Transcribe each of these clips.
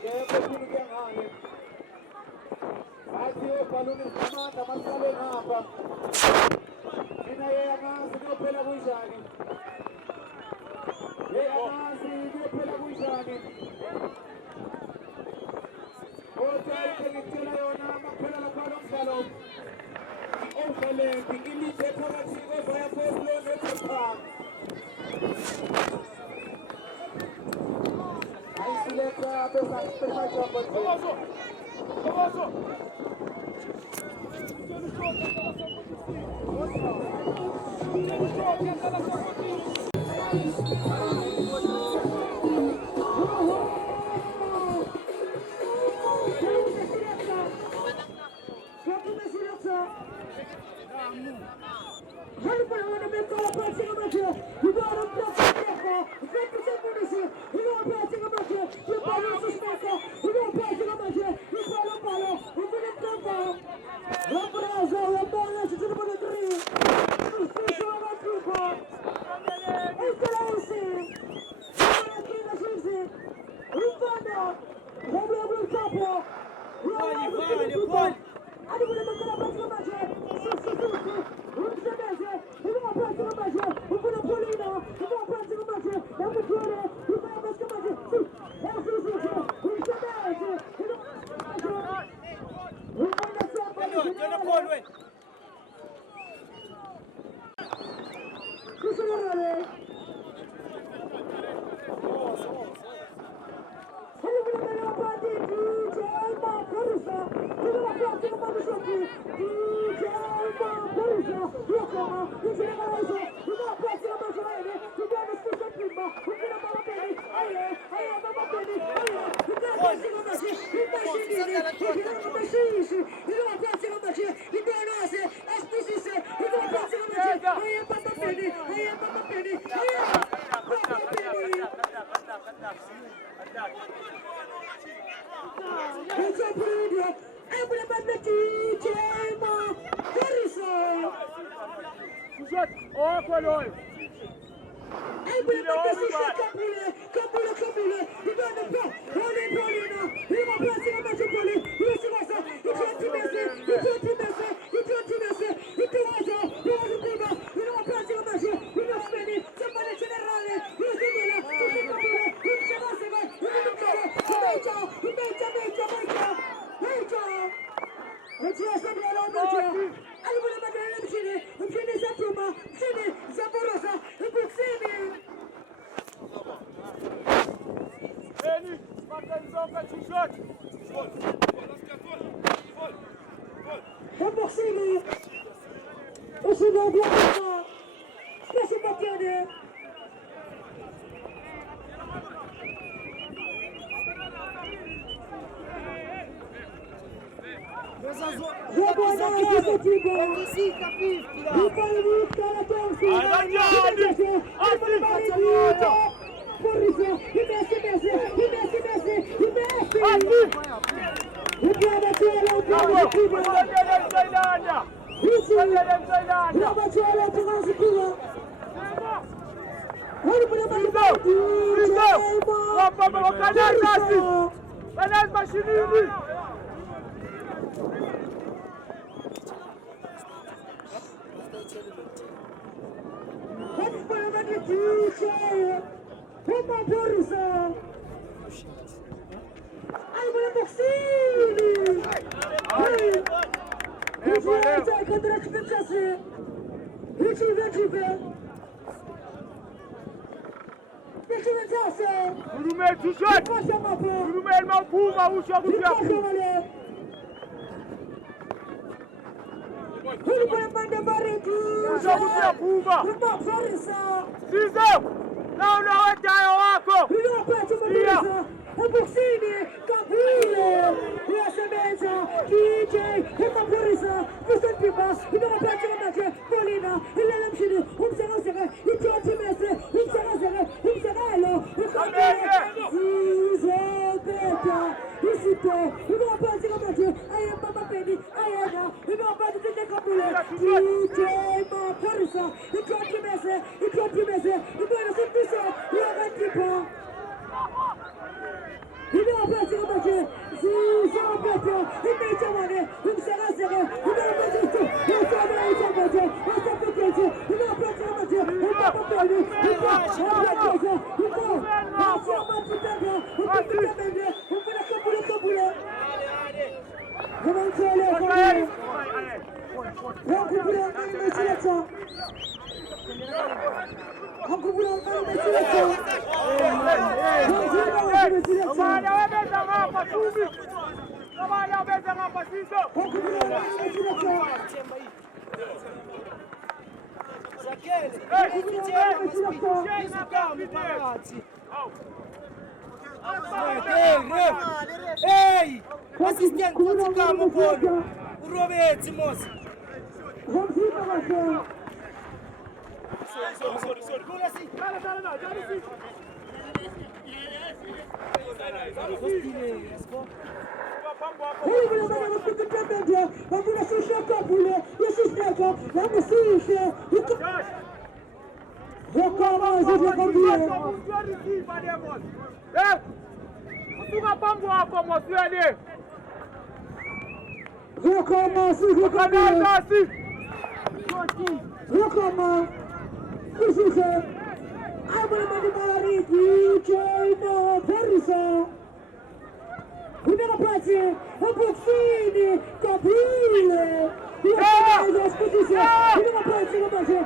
akekho futhi kuyangale athi ubhaluni samandla masale ngapha mina yeyangazi kuyophela kunjani yeyangazi kuyophela kunjani kodwa ngikutshela yona makuphela lapha lo mdlalo Overland ilinde phakathi kwevaya Polo neTottenham ayisileka besa jumbo Komoso il va passer le match. Si ça peut immédiatement, une séquence, il va passer tout. Il va passer le match. Il va passer le match. Il va passer le match. Il va passer le match. Il va passer le match. Ei! Assistente, quanto calmo, Paulo? O Roberto, moço! Vamos ir para você! Primeira parte, o Boxini, Caprile, e a exposição, primeira parte, o Boxini,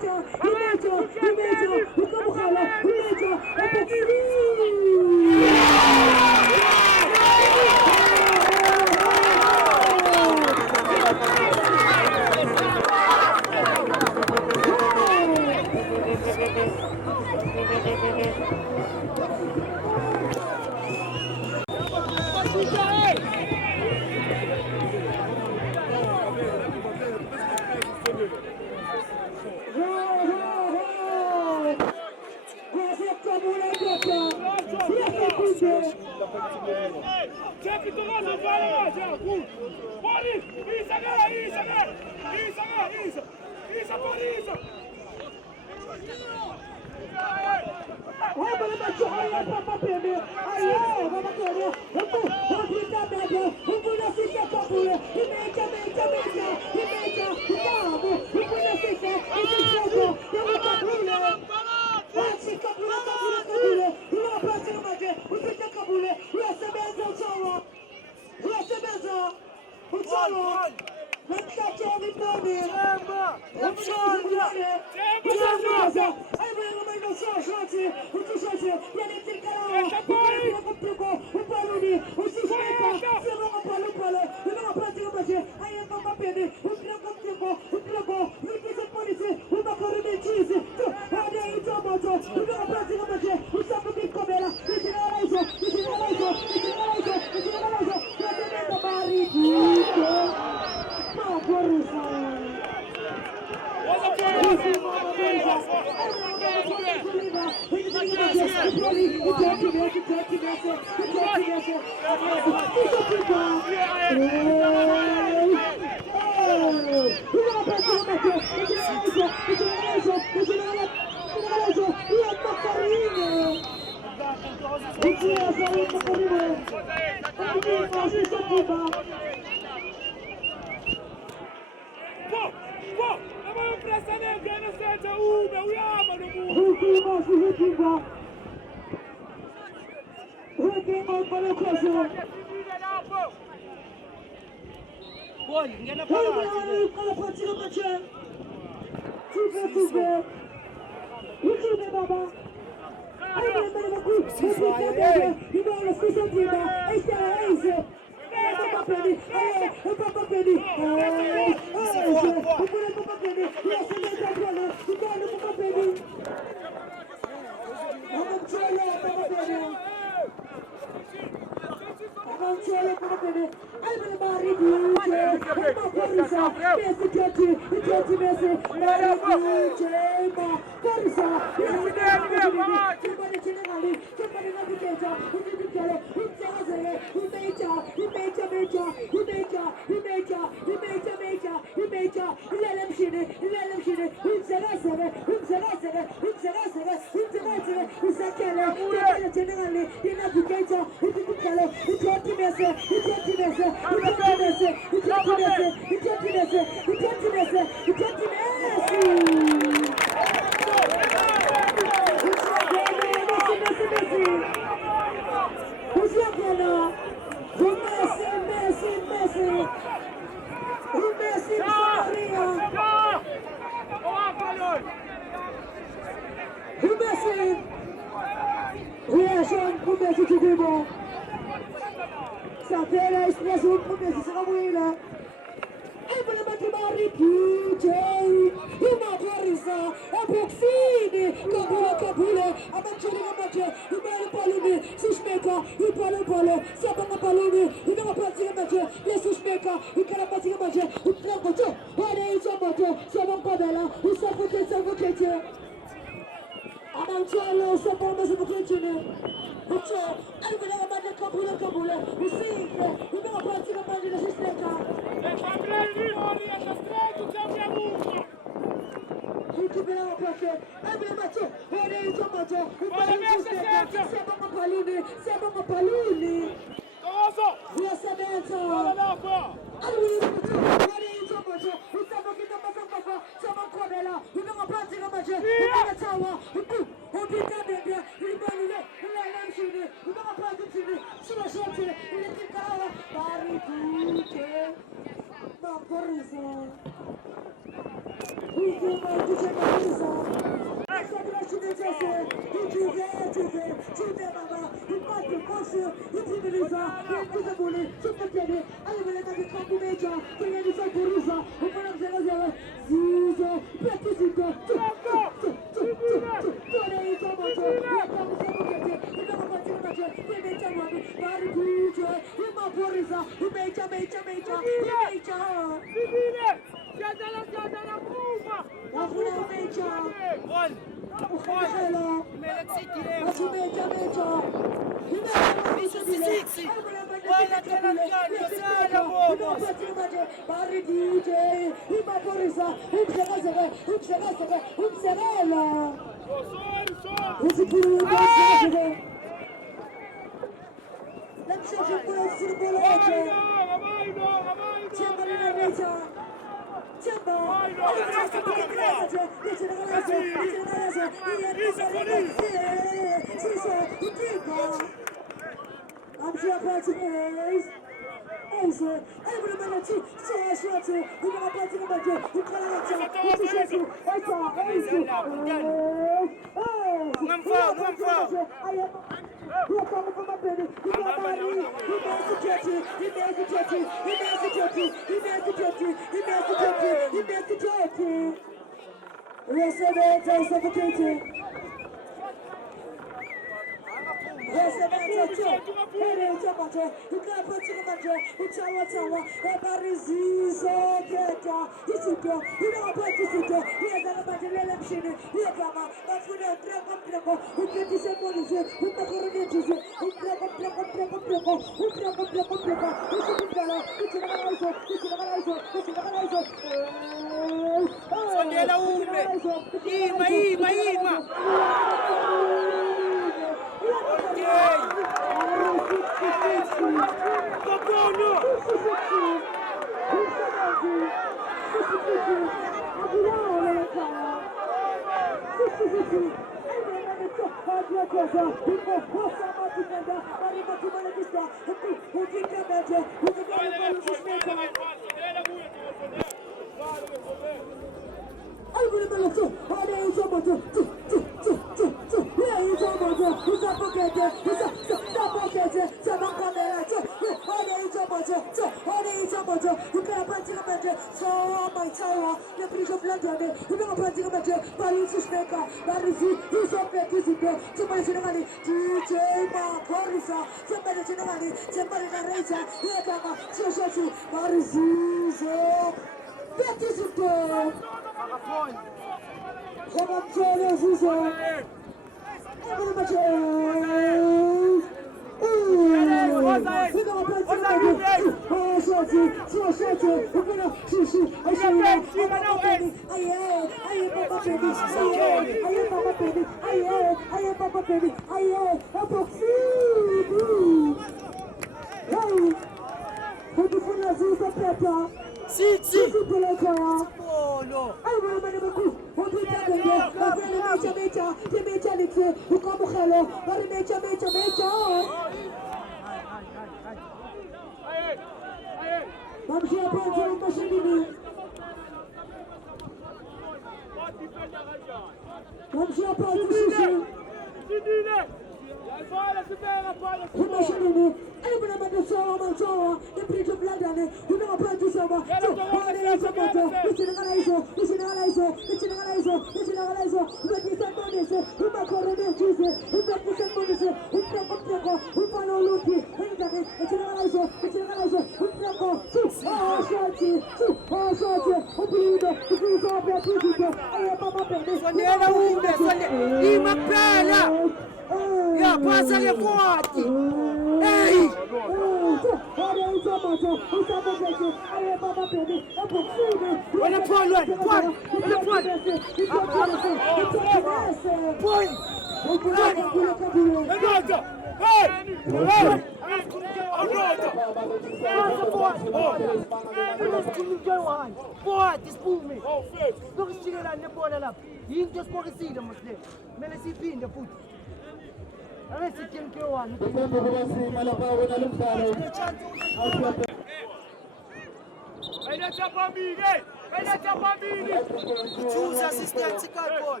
Choose assistance call.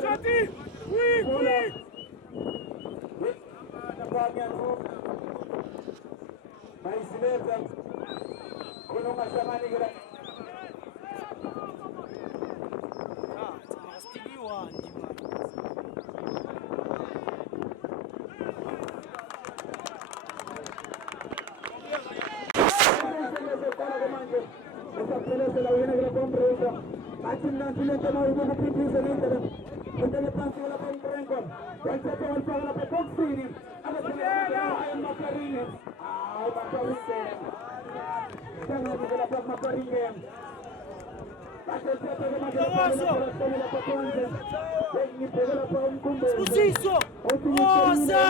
Shati! Pombresa. Machin nanti nanti mau ibu pintu sendiri. Untuk lepas segala pemberengkon. Dan saya akan segala pemberengkon ini. Ada segala Macarinha. Macarinha. Jangan segala Macarinha. Spusiso! Rosa!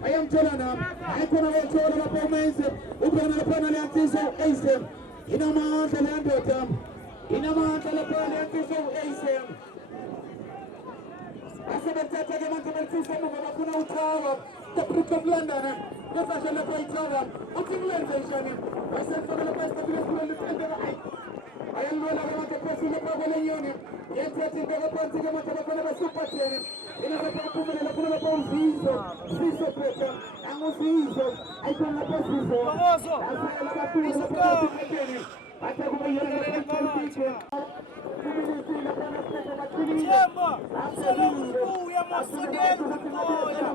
I am Jolana. I can have told of a man. Open the penalty so ASM. In a month and Anderton. In a month and a penalty so ASM. I said that I am going to say Makuna Tower, the Brook of London, the Fashion of White Tower, what's in London? I said for the best of the world. I am going to want to pursue the problem unit. Yet, I think I want to get a super channel. In a couple of Viso, I'm a Viso. I can have a Viso. I can be a Chama! Solo ya masudenu kumoya!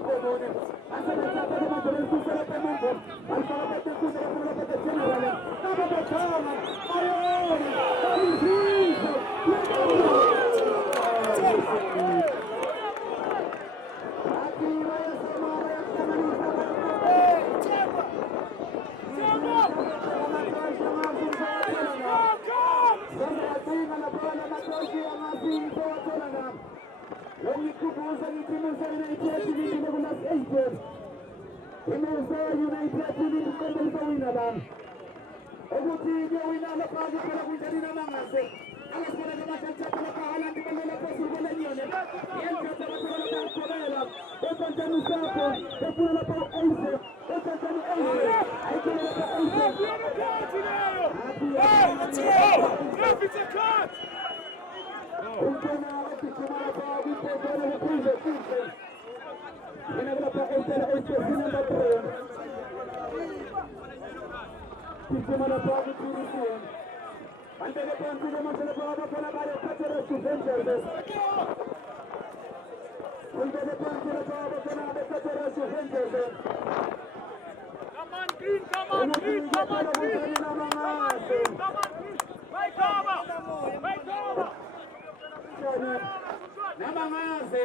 Namangaze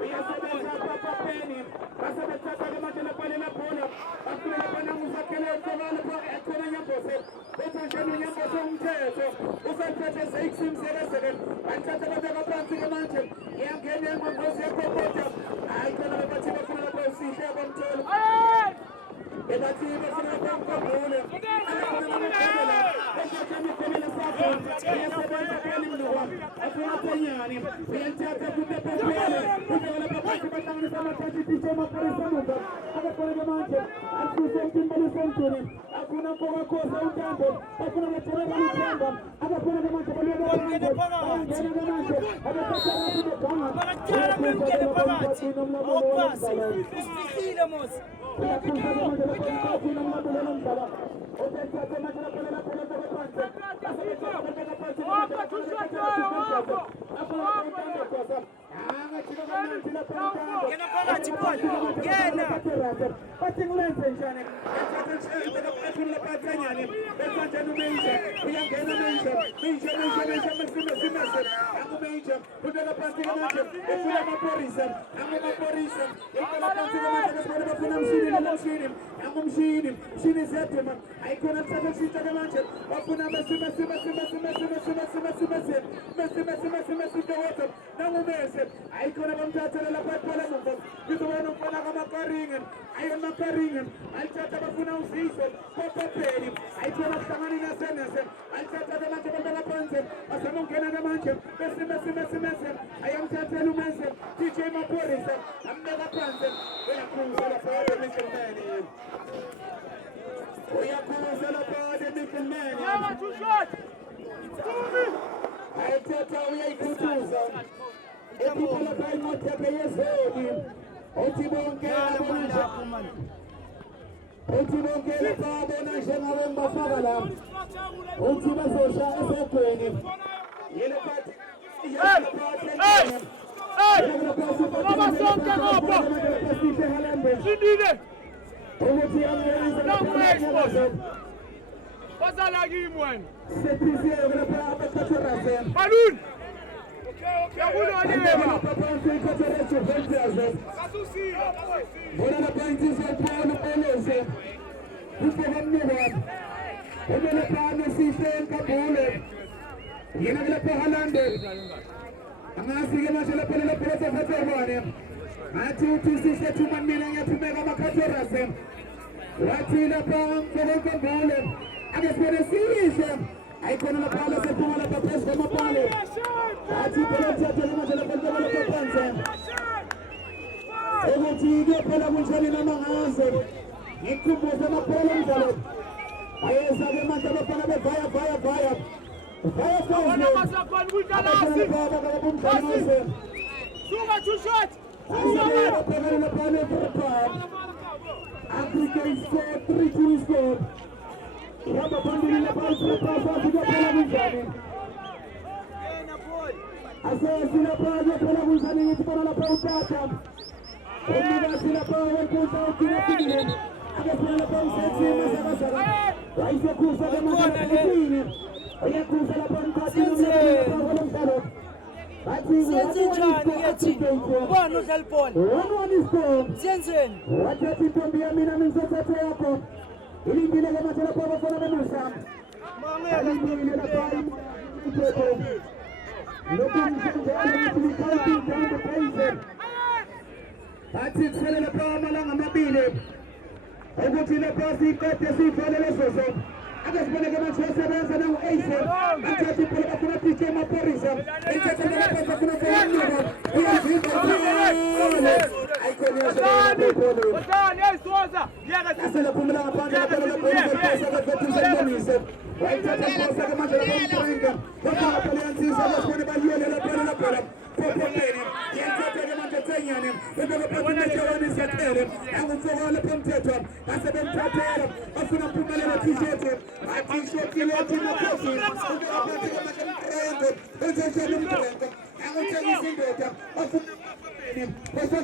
uyasebenza papapeni basebethatha ke manje lepale la bola bafuna bana ngizakele ukubala phakathi ekhona nyambose bese nje nyambose umthetho usaphethe 6 imsekezeke bathatha bathatha phansi ke manje iyangena engqongqozi yekhokhota hayi khona bathi bafuna ukusihle abamtholo ebathi bafuna ukumkhumbula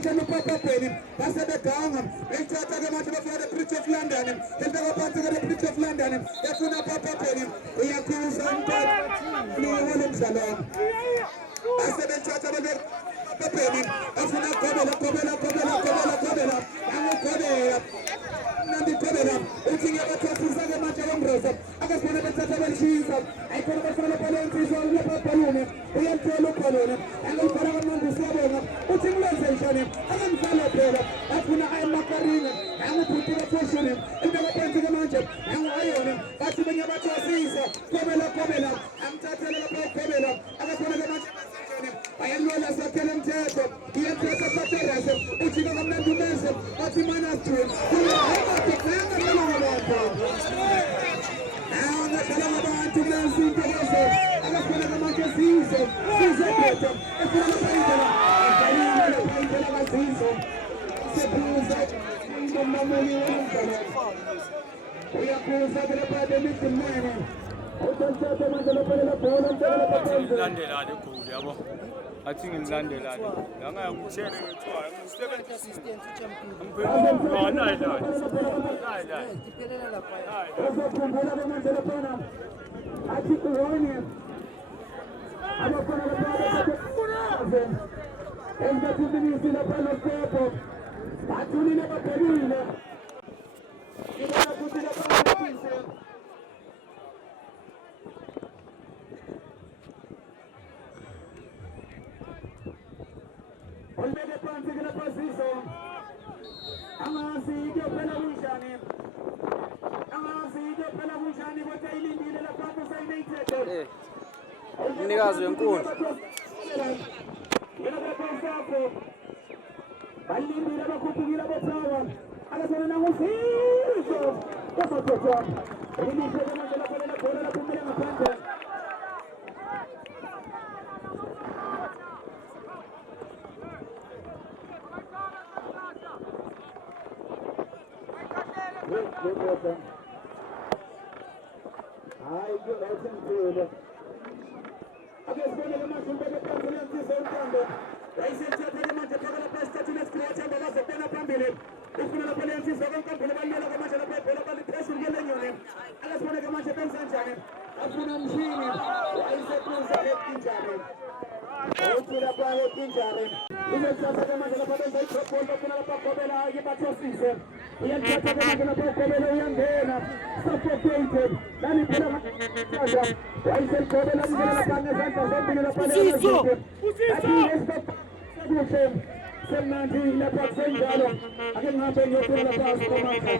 manje nopapa peni basebeganga bethatha ke manje bafika the Bridge of London befika phansi ke the Bridge of London efuna papa peni uyakhuza umntwana niwona umdlalo basebethatha papa peni efuna gobela angogobela nandikobela uthi ngiyabathwasisa ke manje bomroza akafuna bethatha belishisa ayikhona bafana balensizwa lapha balune uyaluthola ubhalone angayifana kamnandi siyabonga uthi ngilenze njani akamdlala phela afuna ayemakarina angubhuti fashion into kaphansi ke manje angayona bathi benye bathwasisa gobela amthathele lapha gobela akafuna ke manje ayalola sakhele mthetho iyathetha saterase uthi kamnandi umenze bathi mana thwe abantu bezinto lezo akafuna kamanje sizo sizobhetha efuna phayindela kazizo sephuza into mameli womdlalo uyaphuza phela phade midimene uthatha manje lapha la bola ntela phansi Landela le goal yabo athi ngimlandela le la ngaya kuthele ngethiwa ngisebenza assistant champion diphelela lapha uzokhumbula manje lapha athi kuwone abafana lapha engathindisi lapha lapho bathulile babhelile ibona ukuthi lapha olmede phansi ke lapha sizo angazi ke phela kunjani kodwa ilindile lapha kusayinethe umnikazi wenkundla yena baphansapho balindile bakhuphukile bothawa akasona nangusizo kwasothwa elihle ke manje lapha le bhola laphumile ngaphandle hayi kulothempile akesibone ke manje umbeke phansi lensizwa umthambo wayisenthatha ke manje phakela phasithathile esikhulathemba bazobona phambili ufuna lapha lensizwa konkampile baliyela ke manje lapha ibhola baliphezulu kelenyoni akesibone ke manje benza njani afuna umshini wayisekhunza ekinjani uthi lapha ekinjani uzothatha ke manje lapha benza i-drop bafuna lapha gobela yibathosise uyathatha ke manje lapha ugobela uyangena suffocated nani phela wayiseligobela ngizela lapha ngezandla zombili lapha kuhle semnandi lapha kusenjalo ake ngihambe ngiyofuna lapha asikomakha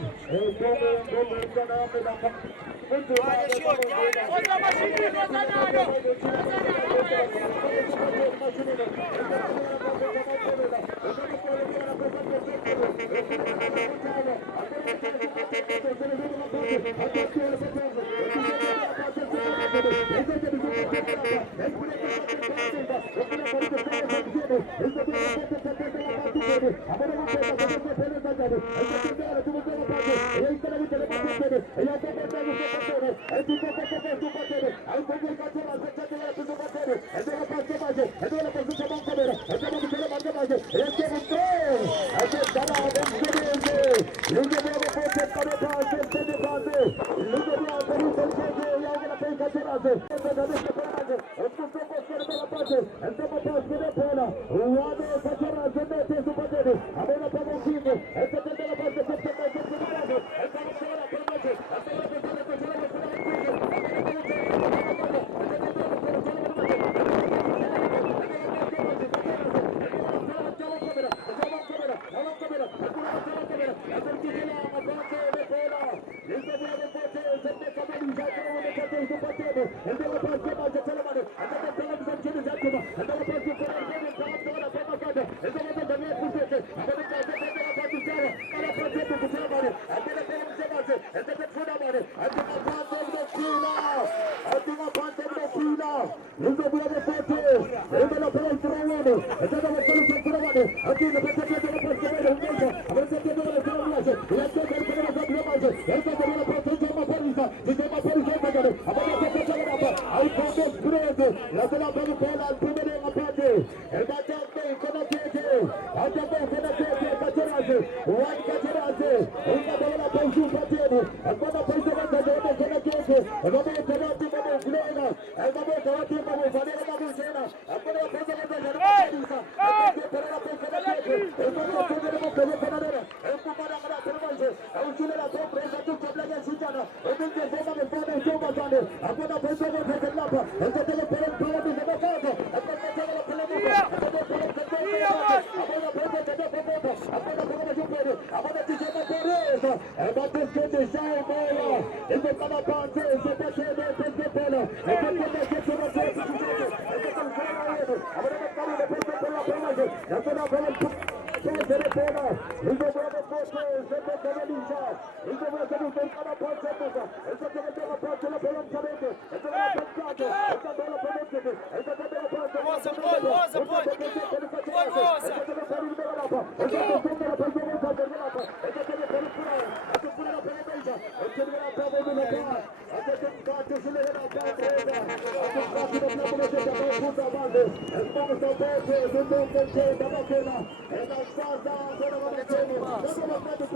Thank you.